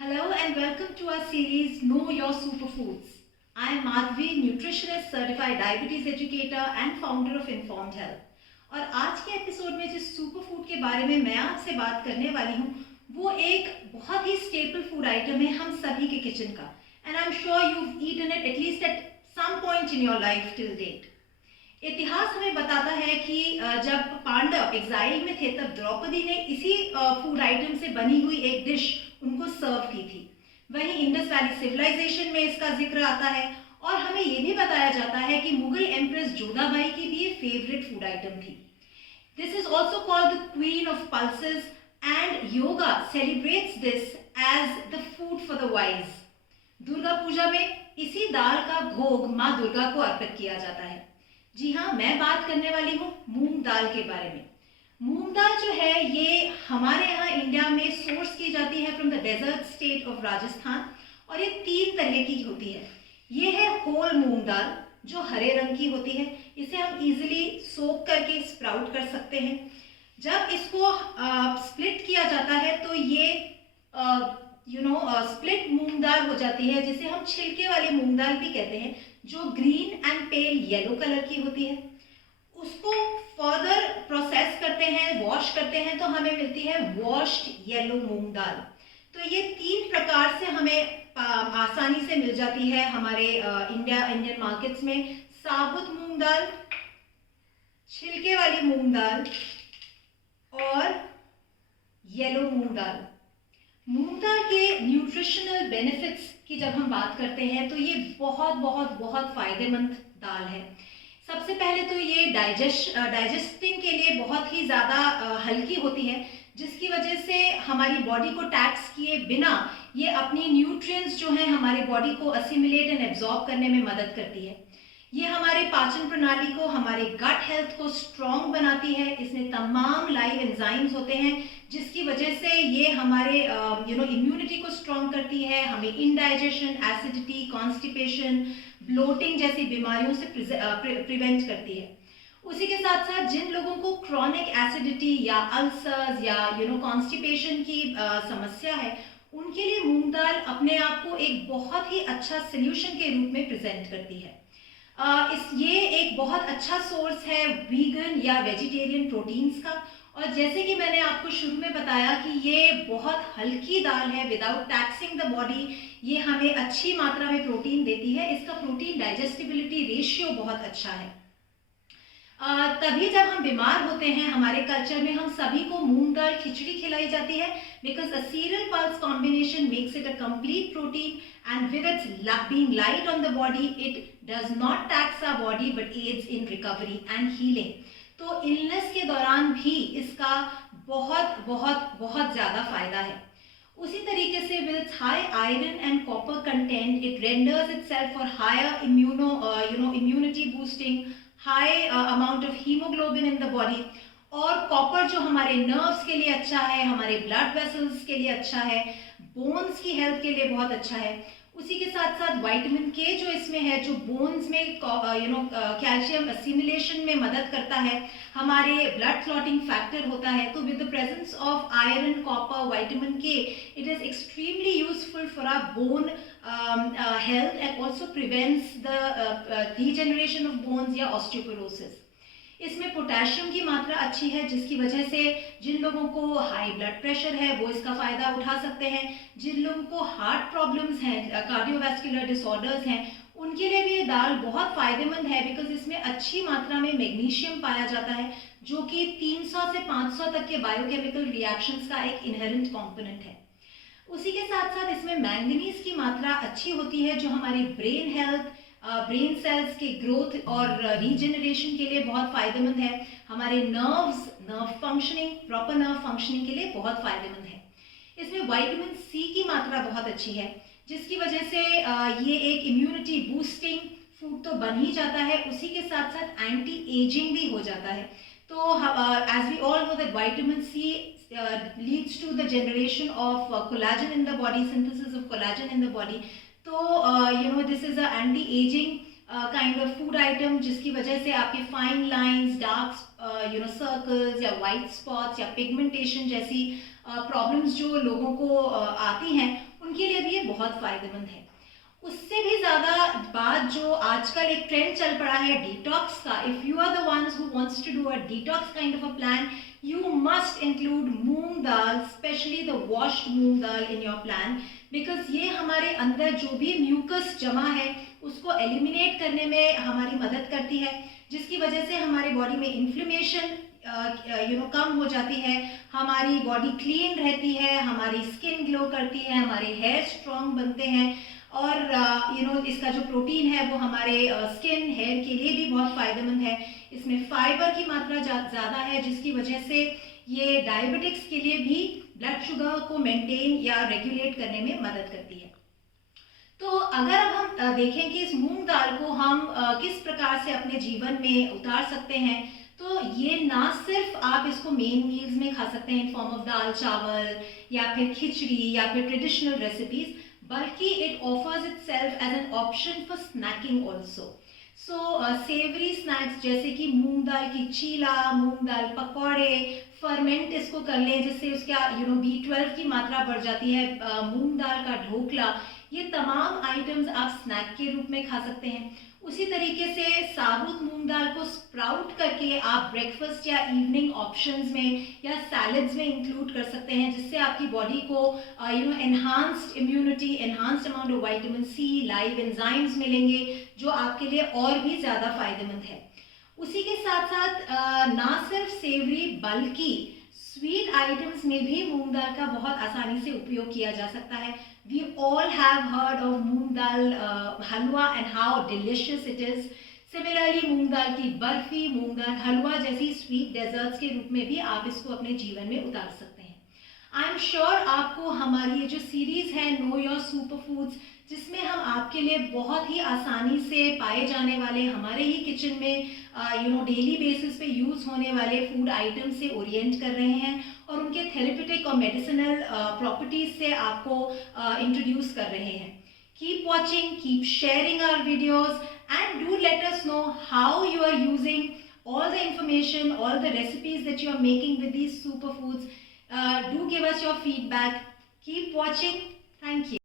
Hello and welcome to our series Know Your Superfoods. I am Madhvi, nutritionist, certified diabetes educator and founder of Informed Health. और आज के episode में जिस super food के बारे में मैं आपसे बात करने वाली हूँ वो एक बहुत ही स्टेपल फूड आइटम है हम सभी के किचन का, and I am sure you eaten it at least at some point in your life till date. इतिहास हमें बताता है कि जब पांडव एग्जाइल में थे तब द्रौपदी ने इसी फूड आइटम से बनी हुई एक डिश उनको सर्व की थी. वहीं इंडस वैली सिविलाइजेशन में इसका जिक्र आता है और हमें ये भी बताया जाता है कि मुगल एम्प्रेस जोधाबाई की भी ये फेवरेट फूड आइटम थी. This is also called the queen of pulses and yoga celebrates this as the food for the wise. Durga Puja में इसी दाल का भोग माँ दुर्गा को अर्पित किया जाता है. जी हाँ, मैं बात करने वाली हूँ मूंग दाल के बारे में. मूंग दाल जो है ये हमारे यहाँ इंडिया में सोर्स की जाती है from the desert state of Rajasthan, और ये 3 तरह की होती है. ये है होल मूंग दाल जो हरे रंग की होती है. इसे हम इजीली सोक करके स्प्राउट कर सकते हैं. जब इसको स्प्लिट किया जाता है तो ये स्प्लिट मूंग दाल हो जाती है, जिसे हम छिलके वाली मूंग दाल भी कहते हैं, जो green and pale yellow colour की होती है. उसको फर्दर प्रोसेस करते हैं, वॉश करते हैं, तो हमें मिलती है वॉश्ड येलो मूंग दाल. तो ये 3 प्रकार से हमें आसानी से मिल जाती है हमारे इंडियन मार्केट्स में. साबुत मूंग दाल, छिलके वाली मूंग दाल और येलो मूंग दाल. मूंग दाल के न्यूट्रिशनल बेनिफिट्स की जब हम बात करते हैं तो ये बहुत बहुत बहुत फायदेमंद दाल है. सबसे पहले तो ये डाइजेस्टिंग के लिए बहुत ही ज़्यादा हल्की होती है, जिसकी वजह से हमारी बॉडी को टैक्स किए बिना ये अपनी न्यूट्रिएंट्स जो हैं हमारे बॉडी को असिमिलेट एंड एब्जॉर्ब करने में मदद करती है. ये हमारे पाचन प्रणाली को, हमारे गट हेल्थ को स्ट्रॉन्ग बनाती है. इसमें तमाम लाइव एंजाइम्स होते हैं जिसकी वजह से ये हमारे इम्यूनिटी को स्ट्रॉन्ग करती है. हमें इंडाइजेशन, एसिडिटी, कॉन्स्टिपेशन, ब्लोटिंग जैसी बीमारियों से प्रिवेंट करती है. उसी के साथ साथ जिन लोगों को क्रॉनिक एसिडिटी या अल्सर्स या कॉन्स्टिपेशन की समस्या है, उनके लिए मूंग दाल अपने आप को एक बहुत ही अच्छा सोल्यूशन के रूप में प्रेजेंट करती है. ये एक बहुत अच्छा सोर्स है वीगन या वेजिटेरियन प्रोटीन्स का. और जैसे कि मैंने आपको शुरू में बताया कि ये बहुत हल्की दाल है, विदाउट टैक्सिंग द बॉडी. ये हमें अच्छी मात्रा में प्रोटीन देती है. इसका प्रोटीन डाइजेस्टिबिलिटी रेशियो बहुत अच्छा है. तभी जब हम बीमार होते हैं, हमारे कल्चर में हम सभी को मूंग दाल खिचड़ी खिलाई जाती है, because a cereal pulse combination makes it a complete protein, and with its being light on the body it does not tax our body but aids in recovery and healing. तो illness के दौरान भी इसका बहुत बहुत बहुत ज़्यादा फायदा है. उसी तरीके से with its high iron and copper content it renders itself for higher immunity boosting, high amount of haemoglobin in the body. और कॉपर जो हमारे नर्व्स के लिए अच्छा है, हमारे ब्लड वेसल्स के लिए अच्छा है, बोन्स की हेल्थ के लिए बहुत अच्छा है. उसी के साथ साथ विटामिन के जो इसमें है, जो बोन्स में कैल्शियम असिमिलेशन में मदद करता है, हमारे ब्लड क्लॉटिंग फैक्टर होता है. तो with the presence of iron, copper, vitamin K, it is extremely useful for our bone health and also prevents the degeneration of bones या osteoporosis. इसमें पोटेशियम की मात्रा अच्छी है, जिसकी वजह से जिन लोगों को हाई ब्लड प्रेशर है वो इसका फ़ायदा उठा सकते हैं. जिन लोगों को हार्ट प्रॉब्लम्स हैं, कार्डियोवैस्कुलर डिसऑर्डर्स हैं, उनके लिए भी ये दाल बहुत फ़ायदेमंद है, बिकॉज इसमें अच्छी मात्रा में मैग्नीशियम पाया जाता है, जो कि 300 से 500 तक के बायोकेमिकल रिएक्शंस का एक इनहेरेंट कॉम्पोनेंट है. उसी के साथ साथ इसमें मैंगनीज की मात्रा अच्छी होती है, जो हमारी ब्रेन हेल्थ, ब्रेन सेल्स के ग्रोथ और रीजनरेशन के लिए बहुत फायदेमंद है. हमारे nerve functioning, proper nerve functioning के लिए बहुत फायदेमंद है. इसमें विटामिन सी की मात्रा बहुत अच्छी है, जिसकी वजह से ये एक इम्यूनिटी बूस्टिंग फूड तो बन ही जाता है, उसी के साथ साथ एंटी एजिंग भी हो जाता है. तो as we all know that vitamin C leads to the generation of collagen in the body, synthesis of collagen in the body. तो this is a anti-aging kind of food item, जिसकी वजह से आपके fine lines, dark circles या white spots या pigmentation जैसी problems जो लोगों को आती हैं, उनके लिए भी ये बहुत फायदेमंद है। उससे भी ज़्यादा बात जो आजकल एक ट्रेंड चल पड़ा है डिटॉक्स का, if you are the ones who wants to do a detox kind of a plan, you must include moong dal, especially the washed moong dal in your plan, because ये हमारे अंदर जो भी म्यूकस जमा है उसको एलिमिनेट करने में हमारी मदद करती है, जिसकी वजह से हमारे बॉडी में इन्फ्लेमेशन कम हो जाती है, हमारी बॉडी क्लीन रहती है, हमारी स्किन ग्लो करती है, हमारे हेयर स्ट्रॉन्ग बनते हैं, और इसका जो प्रोटीन है वो हमारे स्किन हेयर के लिए भी बहुत फ़ायदेमंद है। इसमें फाइबर की मात्रा ज़्यादा है, जिसकी वजह से ये डायबिटिक्स के लिए भी ब्लड शुगर को मेंटेन या रेगुलेट करने में मदद करती है। तो अगर अब हम देखें कि इस मूंग दाल को हम किस प्रकार से अपने जीवन में उतार सकते हैं, तो ये ना सिर्फ आप इसको मेन मील्स में खा सकते हैं इन फॉर्म ऑफ दाल चावल या फिर खिचड़ी या फिर ट्रेडिशनल रेसिपीज, बल्कि it offers itself as an option for snacking also. So savoury snacks जैसे कि मूंग दाल की चीला, मूंग दाल पकौड़े, फर्मेंट इसको कर लें जिससे उसका B12 की मात्रा बढ़ जाती है, मूंग दाल का ढोकला, ये तमाम आइटम्स आप स्नैक के रूप में खा सकते हैं। उसी तरीके से साबुत मूंग दाल को स्प्राउट करके आप ब्रेकफास्ट या इवनिंग ऑप्शंस में या सैलड्स में इंक्लूड कर सकते हैं, जिससे आपकी बॉडी को enhanced immunity, enhanced amount of vitamin C, live enzymes मिलेंगे, जो आपके लिए और भी ज़्यादा फायदेमंद है। उसी के साथ साथ ना सिर्फ सेवरी बल्कि स्वीट आइटम्स में भी मूंग दाल का बहुत आसानी से उपयोग किया जा सकता है। We all have heard of moong dal halwa and how delicious it is. Similarly, मूंग दाल की बर्फी, मूंग दाल हलवा जैसी स्वीट डेजर्ट्स के रूप में भी आप इसको अपने जीवन में उतार सकते हैं। आई एम श्योर आपको हमारी ये जो सीरीज है नो योर सुपर फूड्स, जिसमें हम आपके लिए बहुत ही आसानी से पाए जाने वाले हमारे ही किचन में डेली बेसिस पे यूज़ होने वाले फूड आइटम से ओरिएंट कर रहे हैं और उनके थेरेप्यूटिक और मेडिसिनल प्रॉपर्टीज से आपको इंट्रोड्यूस कर रहे हैं। Keep watching, keep sharing our videos and do let us know how you are using all the information, all the recipes that you are making with these superfoods. Do give us your feedback. Keep watching. Thank you.